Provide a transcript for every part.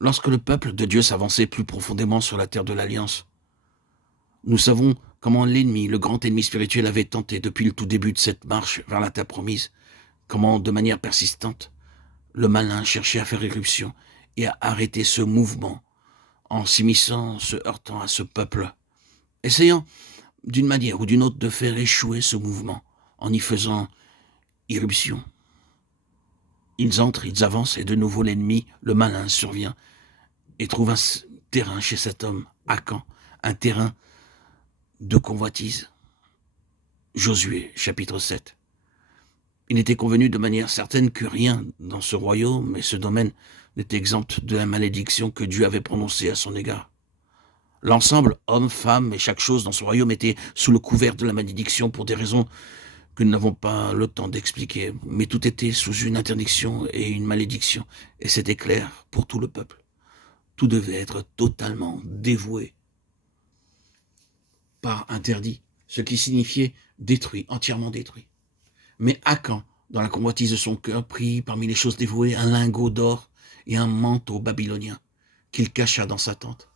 Lorsque le peuple de Dieu s'avançait plus profondément sur la terre de l'Alliance, nous savons comment l'ennemi, le grand ennemi spirituel, avait tenté depuis le tout début de cette marche vers la terre promise, comment, de manière persistante, le malin cherchait à faire éruption et à arrêter ce mouvement en s'immisçant, se heurtant à ce peuple, essayant d'une manière ou d'une autre de faire échouer ce mouvement en y faisant irruption. Ils entrent, ils avancent, et de nouveau l'ennemi, le malin, survient et trouve un terrain chez cet homme, Akan, un terrain de convoitise. Josué, chapitre 7. Il était convenu de manière certaine que rien dans ce royaume et ce domaine n'était exempt de la malédiction que Dieu avait prononcée à son égard. L'ensemble, hommes, femmes et chaque chose dans ce royaume était sous le couvert de la malédiction pour des raisons que nous n'avons pas le temps d'expliquer, mais tout était sous une interdiction et une malédiction, et c'était clair pour tout le peuple. Tout devait être totalement dévoué par interdit, ce qui signifiait détruit, entièrement détruit. Mais Akan, dans la convoitise de son cœur, prit parmi les choses dévouées un lingot d'or et un manteau babylonien qu'il cacha dans sa tente.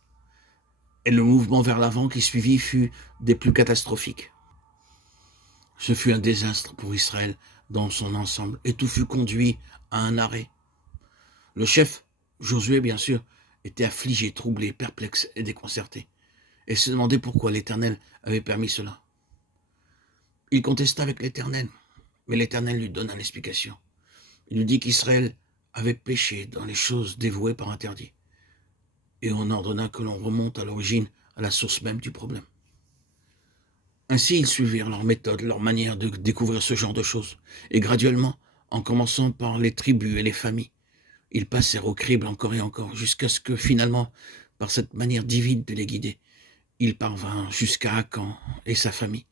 Et le mouvement vers l'avant qui suivit fut des plus catastrophiques. Ce fut un désastre pour Israël dans son ensemble, et tout fut conduit à un arrêt. Le chef, Josué bien sûr, était affligé, troublé, perplexe et déconcerté, et se demandait pourquoi l'Éternel avait permis cela. Il contesta avec l'Éternel, mais l'Éternel lui donna l'explication. Il lui dit qu'Israël avait péché dans les choses dévouées par interdit, et on ordonna que l'on remonte à l'origine, à la source même du problème. Ainsi, ils suivirent leur méthode, leur manière de découvrir ce genre de choses. Et graduellement, en commençant par les tribus et les familles, ils passèrent au crible encore et encore, jusqu'à ce que finalement, par cette manière divine de les guider, ils parvinrent jusqu'à Akan et sa famille.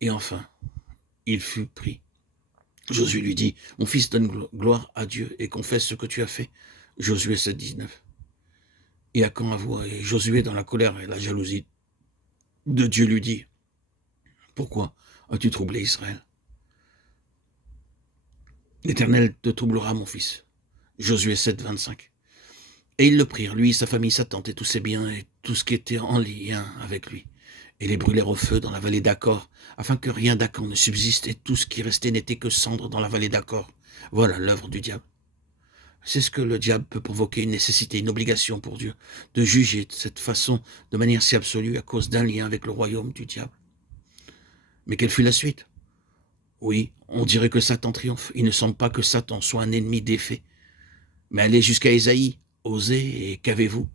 Et enfin, il fut pris. Josué lui dit, « Mon fils, donne gloire à Dieu et confesse ce que tu as fait. » Josué 7, 19. Et Akan avoua, et Josué, dans la colère et la jalousie de Dieu, lui dit, « Pourquoi as-tu troublé Israël ? L'Éternel te troublera, mon fils. » Josué 7, 25. Et ils le prirent, lui, sa famille, sa tante et tous ses biens et tout ce qui était en lien avec lui, et les brûlèrent au feu dans la vallée d'Accor, afin que rien d'Akan ne subsiste, et tout ce qui restait n'était que cendre dans la vallée d'Accor. Voilà l'œuvre du diable. C'est ce que le diable peut provoquer, une nécessité, une obligation pour Dieu, de juger de cette façon, de manière si absolue, à cause d'un lien avec le royaume du diable. Mais quelle fut la suite ? Oui, on dirait que Satan triomphe. Il ne semble pas que Satan soit un ennemi défait. Mais allez jusqu'à Ésaïe, osez, et qu'avez-vous ?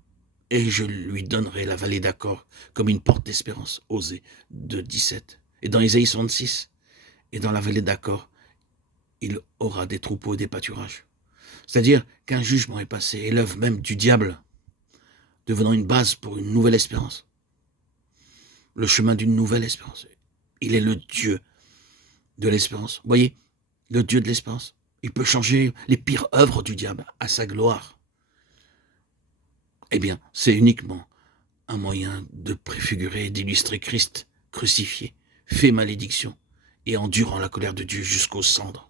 Et je lui donnerai la vallée d'Accor comme une porte d'espérance. Osée 2, 17. Et dans Ésaïe 66, et dans la vallée d'Accor, il aura des troupeaux et des pâturages. C'est-à-dire qu'un jugement est passé, et l'œuvre même du diable, devenant une base pour une nouvelle espérance. Le chemin d'une nouvelle espérance. Il est le Dieu de l'espérance. Vous voyez, le Dieu de l'espérance. Il peut changer les pires œuvres du diable à sa gloire. Eh bien, c'est uniquement un moyen de préfigurer et d'illustrer Christ crucifié, fait malédiction et endurant la colère de Dieu jusqu'aux cendres.